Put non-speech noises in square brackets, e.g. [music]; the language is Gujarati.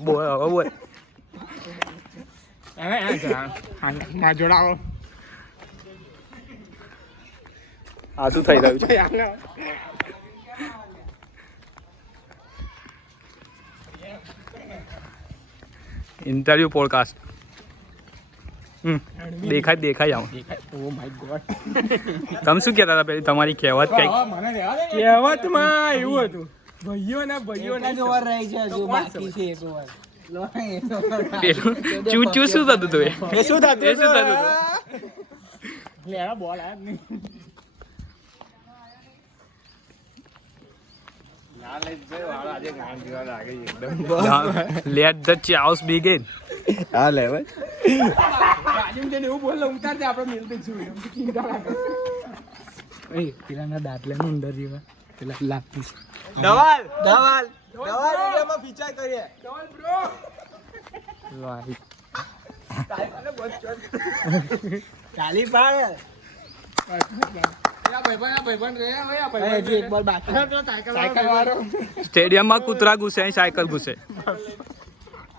બોલ બોલ હવે આ જા. હા, માં જોડાવો આ શું થઈ રહ્યું છે ઇન્ટરવ્યુ પોડકાસ્ટ હમ દેખાય દેખાય આવું ઓ માય ગોડ તમે શું કહેતા હતા પેલી તમારી કહેવત કઈ કહેવતમાં એવું હતું ભાઈઓ ના ભાઈઓ ના રહી છે હજુ બાકી છે એક ઓવર ચૂ ચૂ શું થતું હતું એ? એ શું થતું એ શું થતું હતું [laughs] બોલ આયા નહીં. લેટ ધ ચાઉસ બિગિન હા લે ભાઈ. જઈને એવું બોલ ઉતાર આપણે મિલતું છું ચિંતા ના કર. પેલાના દાંતલા અંદર જેવા. પેલા લાગતું છે. ધવાલ ધવાલ. ધવાલ વિડિયોમાં ફીચર કરીએ. ચાલી બ્રો વાહી ચાલી વાળો. સ્ટેડિયમમાં કૂતરા ઘૂસે સાયકલ ઘૂસે. [laughs]